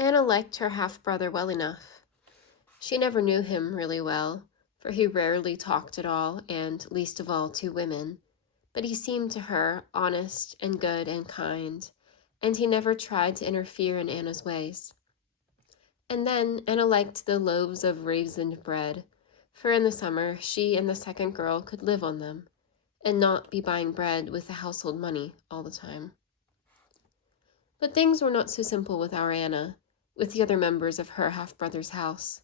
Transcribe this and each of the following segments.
Anna liked her half-brother well enough. She never knew him really well, for he rarely talked at all, and least of all to women. But he seemed to her honest and good and kind, and he never tried to interfere in Anna's ways. And then Anna liked the loaves of raisined bread, for in the summer she and the second girl could live on them, and not be buying bread with the household money all the time. But things were not so simple with our Anna, with the other members of her half-brother's house.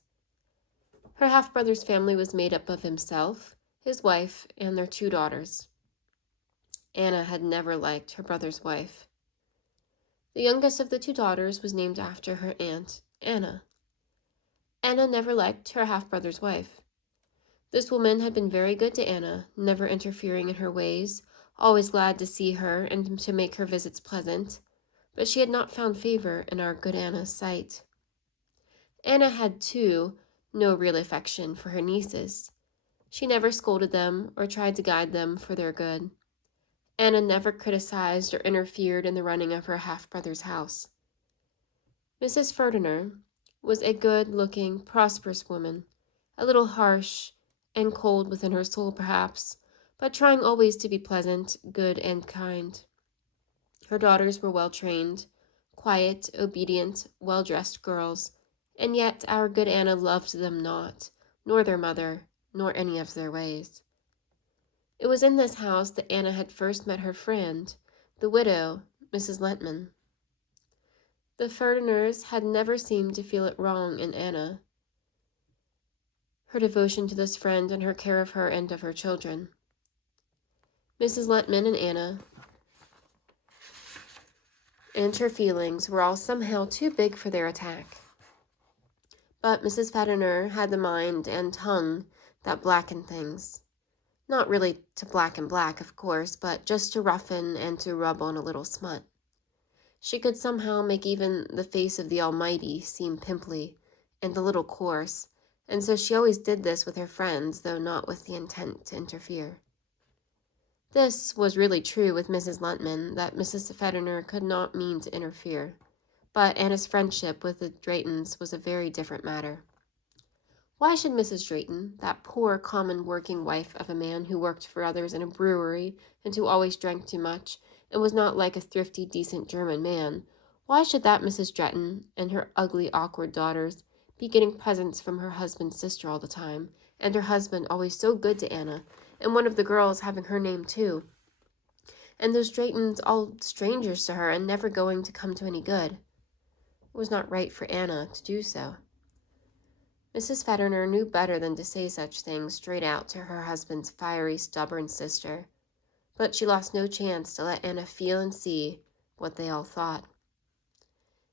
Her half-brother's family was made up of himself, his wife, and their 2 daughters. Anna had never liked her brother's wife. The youngest of the 2 daughters was named after her aunt, Anna. Anna never liked her half-brother's wife. This woman had been very good to Anna, never interfering in her ways, always glad to see her and to make her visits pleasant, but she had not found favor in our good Anna's sight. Anna had, too, no real affection for her nieces. She never scolded them or tried to guide them for their good. Anna never criticized or interfered in the running of her half-brother's house. Mrs. Ferdinand was a good-looking, prosperous woman, a little harsh and cold within her soul perhaps, but trying always to be pleasant, good, and kind. Her daughters were well-trained, quiet, obedient, well-dressed girls, and yet our good Anna loved them not, nor their mother, nor any of their ways. It was in this house that Anna had first met her friend, the widow, Mrs. Lentman. The Ferdinands had never seemed to feel it wrong in Anna, her devotion to this friend and her care of her and of her children. Mrs. Lentman and Anna and her feelings were all somehow too big for their attack. But Mrs. Ferdinand had the mind and tongue that blackened things. Not really to blacken black, of course, but just to roughen and to rub on a little smut. She could somehow make even the face of the Almighty seem pimply and a little coarse, and so she always did this with her friends, though not with the intent to interfere. This was really true with Mrs. Lentman, that Mrs. Federner could not mean to interfere, but Anna's friendship with the Draytons was a very different matter. Why should Mrs. Drayton, that poor, common working wife of a man who worked for others in a brewery and who always drank too much, and was not like a thrifty, decent German man, why should that Mrs. Drayton and her ugly, awkward daughters be getting presents from her husband's sister all the time, and her husband always so good to Anna, and one of the girls having her name too, and those Draytons all strangers to her and never going to come to any good? It was not right for Anna to do so. Mrs. Federner knew better than to say such things straight out to her husband's fiery, stubborn sister, but she lost no chance to let Anna feel and see what they all thought.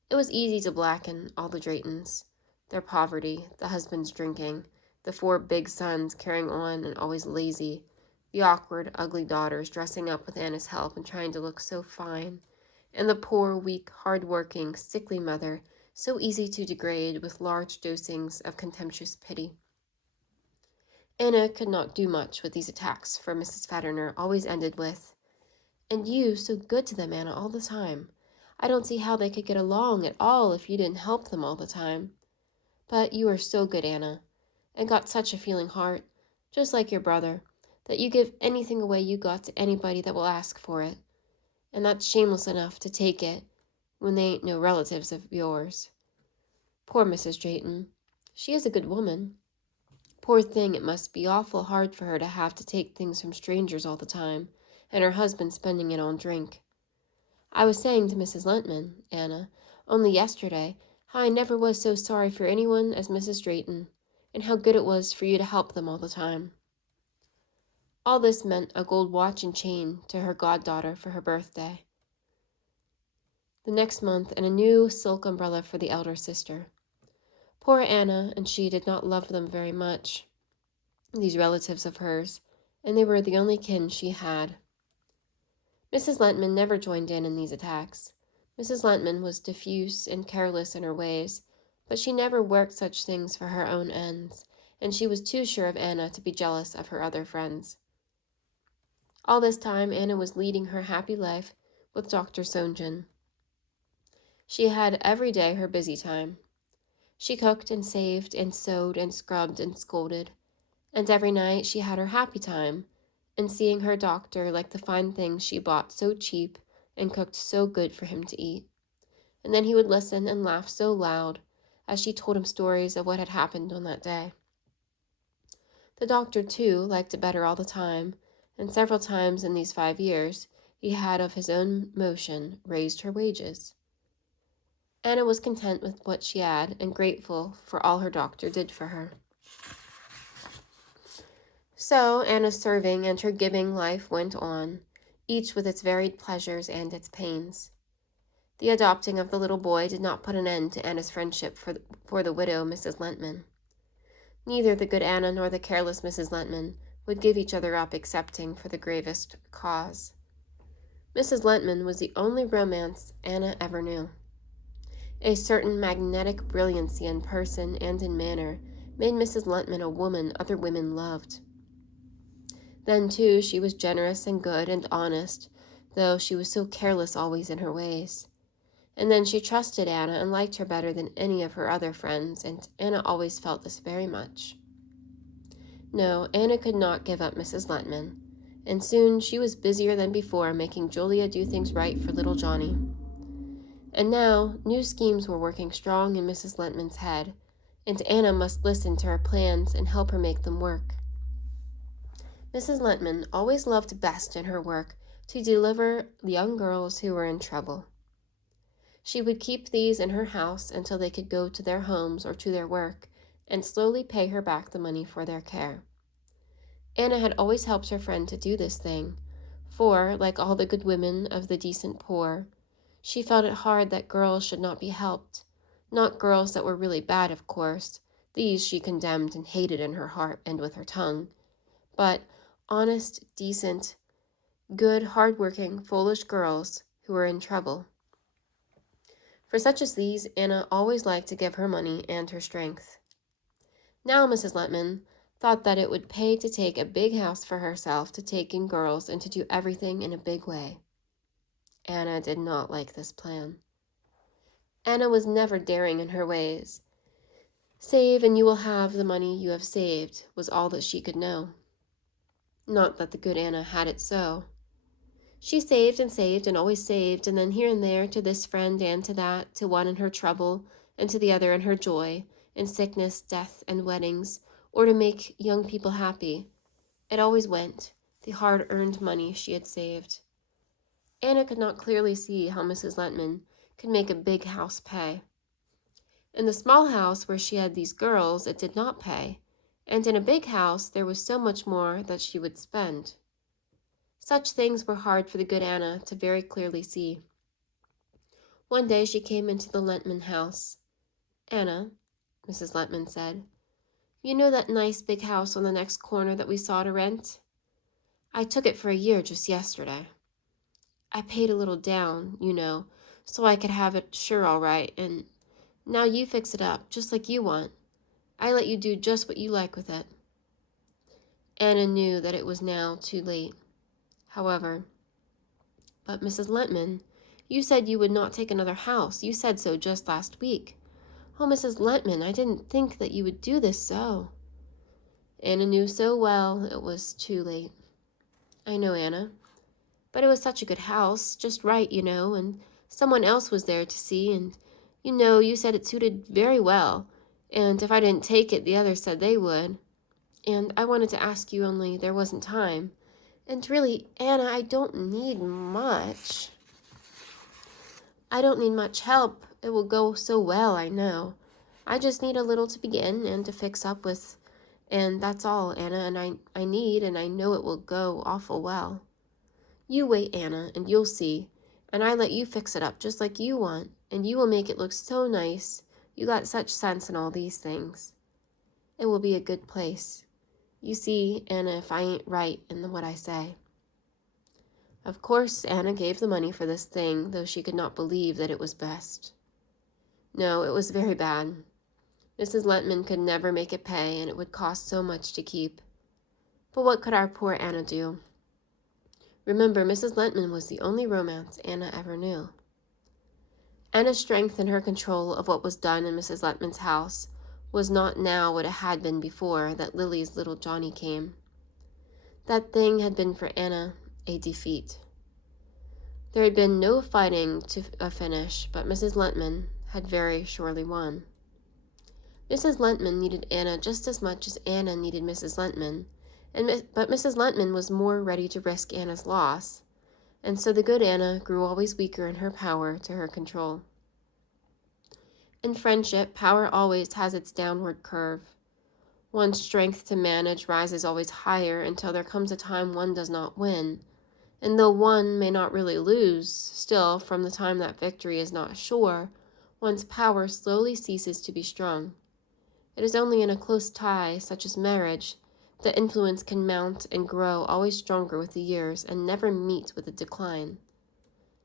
It was easy to blacken all the Draytons, their poverty, the husband's drinking, the 4 big sons carrying on and always lazy, the awkward, ugly daughters dressing up with Anna's help and trying to look so fine, and the poor, weak, hard-working, sickly mother, so easy to degrade with large dosings of contemptuous pity. Anna could not do much with these attacks, for Mrs. Federner always ended with, "And you so good to them, Anna, all the time. I don't see how they could get along at all if you didn't help them all the time. But you are so good, Anna, and got such a feeling heart, just like your brother, that you give anything away you got to anybody that will ask for it, and that's shameless enough to take it when they ain't no relatives of yours. Poor Mrs. Drayton. She is a good woman. Poor thing, it must be awful hard for her to have to take things from strangers all the time, and her husband spending it on drink. I was saying to Mrs. Lentman, Anna, only yesterday, how I never was so sorry for anyone as Mrs. Drayton, and how good it was for you to help them all the time." All this meant a gold watch and chain to her goddaughter for her birthday the next month, and a new silk umbrella for the elder sister. Poor Anna and she did not love them very much, these relatives of hers, and they were the only kin she had. Mrs. Lentman never joined in these attacks. Mrs. Lentman was diffuse and careless in her ways, but she never worked such things for her own ends, and she was too sure of Anna to be jealous of her other friends. All this time Anna was leading her happy life with Dr. Sonjin. She had every day her busy time. She cooked and saved and sewed and scrubbed and scolded, and every night she had her happy time, and seeing her doctor like the fine things she bought so cheap and cooked so good for him to eat. And then he would listen and laugh so loud as she told him stories of what had happened on that day. The doctor, too, liked it better all the time, and several times in these 5 years he had of his own motion raised her wages. Anna was content with what she had and grateful for all her doctor did for her. So Anna's serving and her giving life went on, each with its varied pleasures and its pains. The adopting of the little boy did not put an end to Anna's friendship for the widow, Mrs. Lentman. Neither the good Anna nor the careless Mrs. Lentman would give each other up excepting for the gravest cause. Mrs. Lentman was the only romance Anna ever knew. A certain magnetic brilliancy in person and in manner made Mrs. Lentman a woman other women loved. Then, too, she was generous and good and honest, though she was so careless always in her ways. And then she trusted Anna and liked her better than any of her other friends, and Anna always felt this very much. No, Anna could not give up Mrs. Lentman, and soon she was busier than before making Julia do things right for little Johnny. And now new schemes were working strong in Mrs. Lentman's head, and Anna must listen to her plans and help her make them work. Mrs. Lentman always loved best in her work to deliver young girls who were in trouble. She would keep these in her house until they could go to their homes or to their work, and slowly pay her back the money for their care. Anna had always helped her friend to do this thing, for, like all the good women of the decent poor, she felt it hard that girls should not be helped. Not girls that were really bad, of course. These she condemned and hated in her heart and with her tongue. But honest, decent, good, hard-working, foolish girls who were in trouble. For such as these, Anna always liked to give her money and her strength. Now Mrs. Lentman thought that it would pay to take a big house for herself, to take in girls, and to do everything in a big way. Anna did not like this plan. Anna was never daring in her ways. Save and you will have the money you have saved was all that she could know. Not that the good Anna had it so. She saved and always saved, and then here and there to this friend and to that, to one in her trouble, and to the other in her joy, in sickness, death, and weddings, or to make young people happy. It always went, the hard-earned money she had saved. Anna could not clearly see how Mrs. Lentman could make a big house pay. In the small house where she had these girls, it did not pay, and in a big house there was so much more that she would spend. Such things were hard for the good Anna to very clearly see. One day she came into the Lentman house. "Anna," Mrs. Lentman said, "you know that nice big house on the next corner that we saw to rent? I took it for a year just yesterday. I paid a little down, you know, so I could have it sure all right, and now you fix it up just like you want. I let you do just what you like with it." Anna knew that it was now too late. However, "But Mrs. Lentman, you said you would not take another house. You said so just last week." "Oh, Mrs. Lentman, I didn't think that you would do this so." Anna knew so well it was too late. "I know, Anna, but it was such a good house, just right, you know, and someone else was there to see, and you said it suited very well, and if I didn't take it, the others said they would. And I wanted to ask you, only there wasn't time. And really, Anna, I don't need much. I don't need much help. It will go so well, I know. I just need a little to begin and to fix up with, and that's all, Anna, and I need, and I know it will go awful well. You wait, Anna, and you'll see, and I let you fix it up just like you want, and you will make it look so nice. You got such sense in all these things. It will be a good place. You see, Anna, if I ain't right in what I say." Of course, Anna gave the money for this thing, though she could not believe that it was best. No, it was very bad. Mrs. Lentman could never make it pay, and it would cost so much to keep. But what could our poor Anna do? Remember, Mrs. Lentman was the only romance Anna ever knew. Anna's strength and her control of what was done in Mrs. Letman's house was not now what it had been before that Lily's little Johnny came. That thing had been for Anna a defeat. There had been no fighting to a finish, but Mrs. Letman had very surely won. Mrs. Letman needed Anna just as much as Anna needed Mrs. Letman, but Mrs. Letman was more ready to risk Anna's loss, and so the good Anna grew always weaker in her power to her control. In friendship, power always has its downward curve. One's strength to manage rises always higher until there comes a time one does not win, and though one may not really lose, still, from the time that victory is not sure, one's power slowly ceases to be strong. It is only in a close tie, such as marriage, that influence can mount and grow always stronger with the years and never meet with a decline.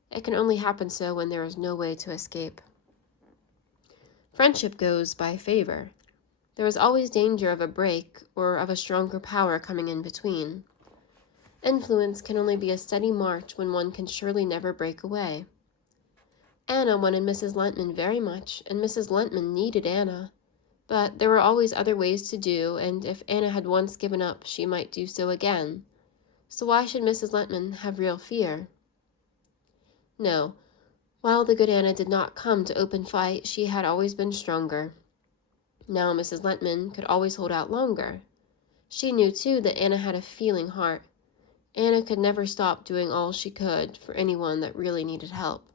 It can only happen so when there is no way to escape. Friendship goes by favor. There is always danger of a break or of a stronger power coming in between. Influence can only be a steady march when one can surely never break away. Anna wanted Mrs. Letman very much, and Mrs. Letman needed Anna. But there were always other ways to do, and if Anna had once given up, she might do so again. So why should Mrs. Letman have real fear? No, while the good Anna did not come to open fight, she had always been stronger. Now Mrs. Letman could always hold out longer. She knew, too, that Anna had a feeling heart. Anna could never stop doing all she could for anyone that really needed help.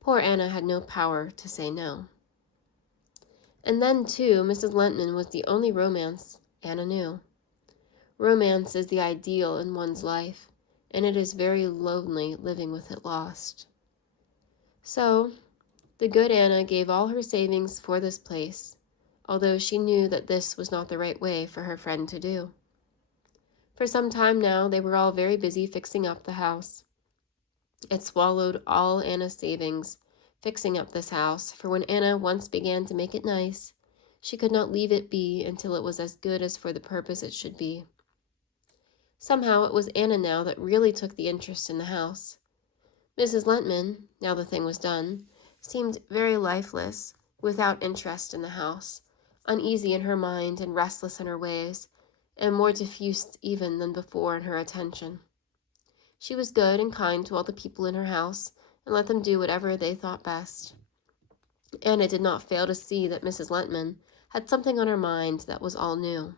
Poor Anna had no power to say no. And then, too, Mrs. Letman was the only romance Anna knew. Romance is the ideal in one's life, and it is very lonely living with it lost. So, the good Anna gave all her savings for this place, although she knew that this was not the right way for her friend to do. For some time now, they were all very busy fixing up the house. It swallowed all Anna's savings, fixing up this house, for when Anna once began to make it nice, she could not leave it be until it was as good as for the purpose it should be. Somehow it was Anna now that really took the interest in the house. Mrs. Letman, now the thing was done, seemed very lifeless, without interest in the house, uneasy in her mind and restless in her ways, and more diffuse even than before in her attention. She was good and kind to all the people in her house, and let them do whatever they thought best. Anna did not fail to see that Mrs. Letman had something on her mind that was all new.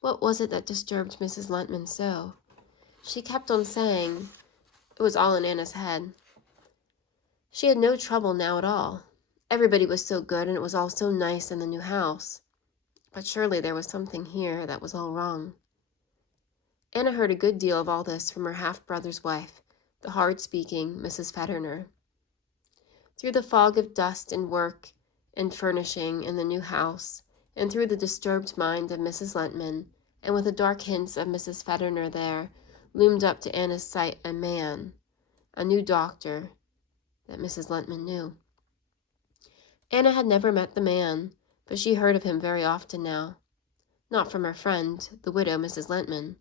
What was it that disturbed Mrs. Letman so? She kept on saying it was all in Anna's head. She had no trouble now at all. Everybody was so good, and it was all so nice in the new house. But surely there was something here that was all wrong. Anna heard a good deal of all this from her half-brother's wife, the hard-speaking Mrs. Fetterner. Through the fog of dust and work and furnishing in the new house, and through the disturbed mind of Mrs. Letman, and with the dark hints of Mrs. Fetterner there, loomed up to Anna's sight a man, a new doctor, that Mrs. Letman knew. Anna had never met the man, but she heard of him very often now. Not from her friend, the widow Mrs. Letman.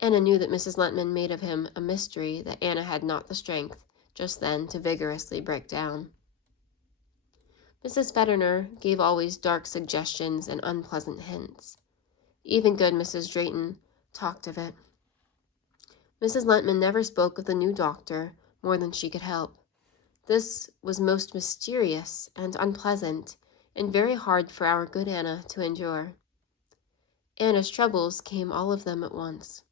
Anna knew that Mrs. Letman made of him a mystery that Anna had not the strength just then to vigorously break down. Mrs. Fetterner gave always dark suggestions and unpleasant hints. Even good Mrs. Drayton talked of it. Mrs. Letman never spoke of the new doctor more than she could help. This was most mysterious and unpleasant, and very hard for our good Anna to endure. Anna's troubles came all of them at once.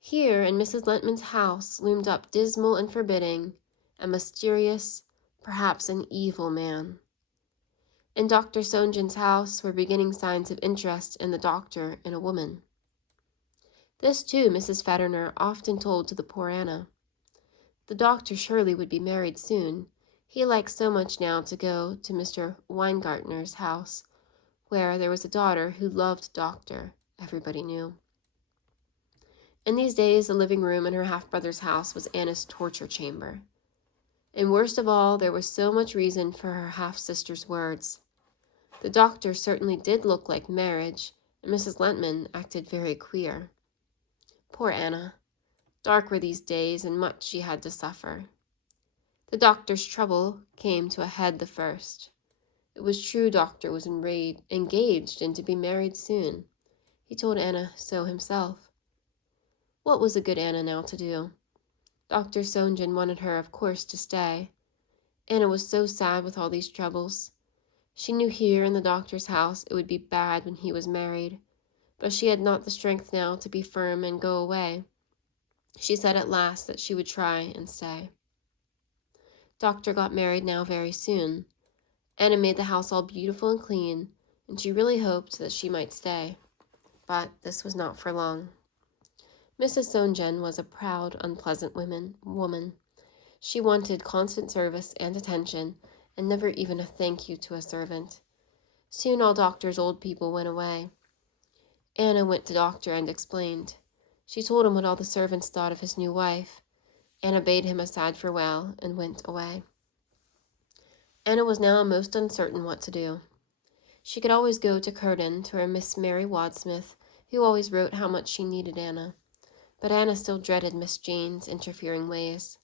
Here in Mrs. Letman's house loomed up dismal and forbidding, a mysterious, perhaps an evil man. In Dr. Songen's house were beginning signs of interest in the doctor in a woman. This, too, Mrs. Fetterner often told to the poor Anna. The doctor surely would be married soon. He liked so much now to go to Mr. Weingartner's house, where there was a daughter who loved Doctor, everybody knew. In these days, the living room in her half-brother's house was Anna's torture chamber. And worst of all, there was so much reason for her half-sister's words. The doctor certainly did look like marriage, and Mrs. Letman acted very queer. Poor Anna. Dark were these days, and much she had to suffer. The doctor's trouble came to a head the first. It was true Doctor was engaged and to be married soon. He told Anna so himself. What was the good Anna now to do? Dr. Sonjin wanted her, of course, to stay. Anna was so sad with all these troubles. She knew here in the doctor's house it would be bad when he was married, but she had not the strength now to be firm and go away. She said at last that she would try and stay. Doctor got married now very soon. Anna made the house all beautiful and clean, and she really hoped that she might stay. But this was not for long. Mrs. Sonjen was a proud, unpleasant woman. She wanted constant service and attention, and never even a thank you to a servant. Soon all Doctor's old people went away. Anna went to Doctor and explained. She told him what all the servants thought of his new wife. Anna bade him a sad farewell and went away. Anna was now most uncertain what to do. She could always go to Curden to her Miss Mary Wadsmith, who always wrote how much she needed Anna. But Anna still dreaded Miss Jane's interfering ways.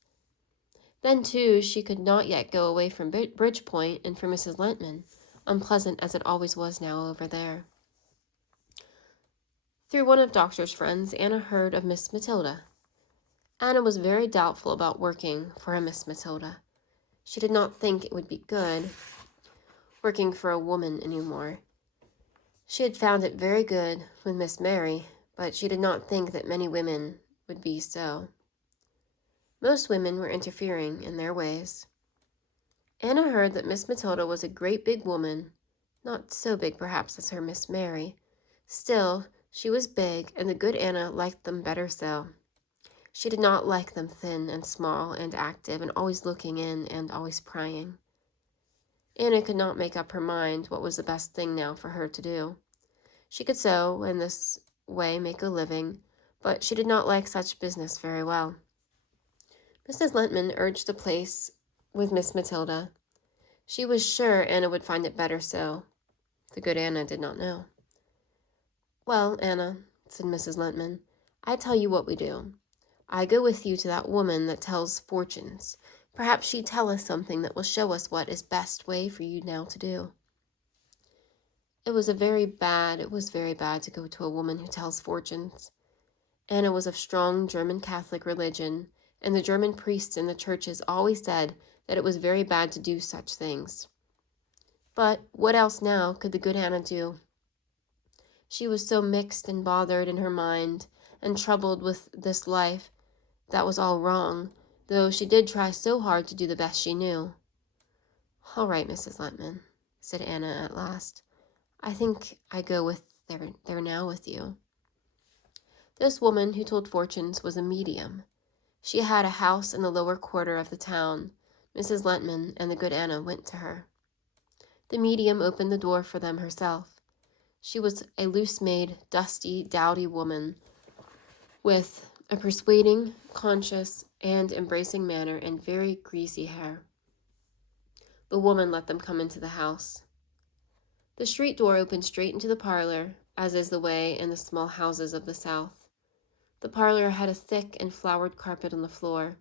Then, too, she could not yet go away from Bridgepoint and from Mrs. Lentman, unpleasant as it always was now over there. Through one of Doctor's friends, Anna heard of Miss Matilda. Anna was very doubtful about working for a Miss Matilda. She did not think it would be good working for a woman anymore. She had found it very good with Miss Mary, but she did not think that many women would be so. Most women were interfering in their ways. Anna heard that Miss Matilda was a great big woman, not so big perhaps as her Miss Mary. Still, she was big, and the good Anna liked them better so. She did not like them thin and small and active and always looking in and always prying. Anna could not make up her mind what was the best thing now for her to do. She could sew and this way make a living, but she did not like such business very well. Mrs. Lentman urged the place with Miss Matilda. She was sure Anna would find it better so. The good Anna did not know. Well, Anna, said Mrs. Lentman, I tell you what we do. I go with you to that woman that tells fortunes. Perhaps she'd tell us something that will show us what is best way for you now to do. It was very bad to go to a woman who tells fortunes. Anna was of strong German Catholic religion, and the German priests in the churches always said that it was very bad to do such things. But what else now could the good Anna do? She was so mixed and bothered in her mind and troubled with this life that was all wrong, though she did try so hard to do the best she knew. All right, Mrs. Lentman, said Anna at last. I think I go there now with you. This woman who told fortunes was a medium. She had a house in the lower quarter of the town. Mrs. Lentman and the good Anna went to her. The medium opened the door for them herself. She was a loose-made, dusty, dowdy woman with a persuading, conscious, and embracing manner and very greasy hair. The woman let them come into the house. The street door opened straight into the parlor, as is the way in the small houses of the South. The parlor had a thick and flowered carpet on the floor.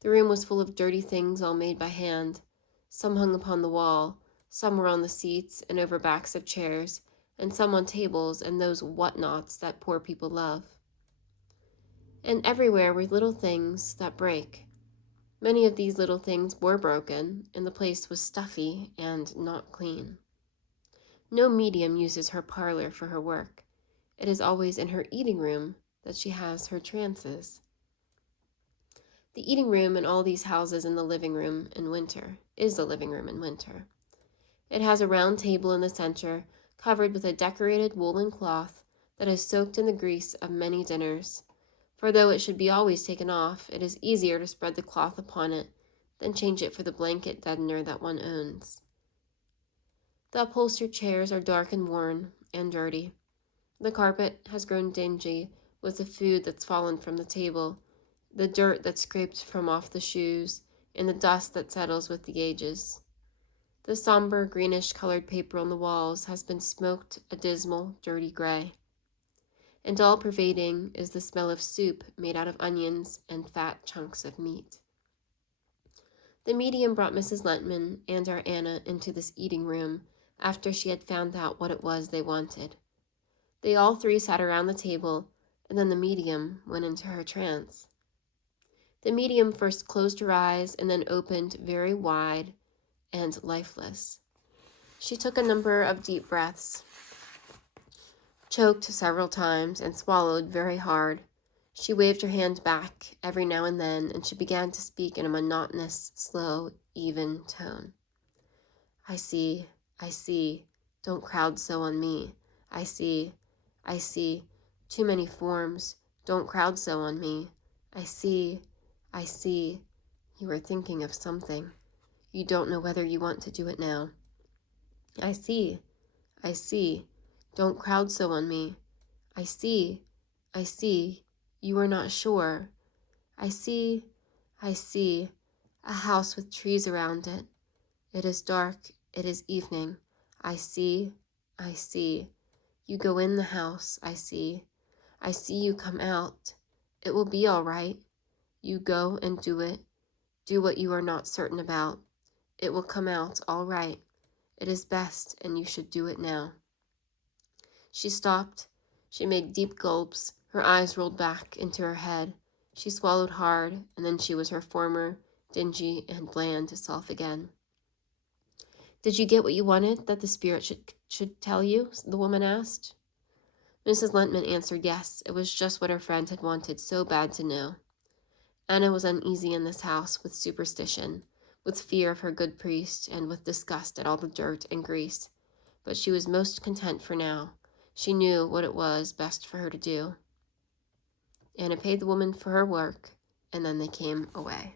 The room was full of dirty things all made by hand. Some hung upon the wall, some were on the seats and over backs of chairs, and some on tables and those whatnots that poor people love. And everywhere were little things that break. Many of these little things were broken, and the place was stuffy and not clean. No medium uses her parlor for her work. It is always in her eating room that she has her trances. The eating room in all these houses is the living room in winter. It has a round table in the center, covered with a decorated woolen cloth that is soaked in the grease of many dinners. For though it should be always taken off, it is easier to spread the cloth upon it than change it for the blanket deadener that one owns. The upholstered chairs are dark and worn and dirty. The carpet has grown dingy with the food that's fallen from the table, the dirt that's scraped from off the shoes, and the dust that settles with the ages. The somber, greenish-colored paper on the walls has been smoked a dismal, dirty gray. And all-pervading is the smell of soup made out of onions and fat chunks of meat. The medium brought Mrs. Lentman and our Anna into this eating room after she had found out what it was they wanted. They all three sat around the table, and then the medium went into her trance. The medium first closed her eyes and then opened very wide and lifeless. She took a number of deep breaths, choked several times, and swallowed very hard. She waved her hand back every now and then, and she began to speak in a monotonous, slow, even tone. I see, don't crowd so on me. I see, too many forms, don't crowd so on me. I see, you are thinking of something. You don't know whether you want to do it now. I see, don't crowd so on me. I see, you are not sure. I see, a house with trees around it. It is dark, it is evening. I see, you go in the house. I see you come out. It will be all right. You go and do it. Do what you are not certain about. It will come out all right. It is best, and you should do it now. She stopped. She made deep gulps. Her eyes rolled back into her head. She swallowed hard, and then she was her former, dingy and bland self again. Did you get what you wanted that the spirit should tell you? The woman asked. Mrs. Lentman answered yes. It was just what her friend had wanted so bad to know. Anna was uneasy in this house with superstition, with fear of her good priest, and with disgust at all the dirt and grease. But she was most content for now. She knew what it was best for her to do. Anna paid the woman for her work, and then they came away.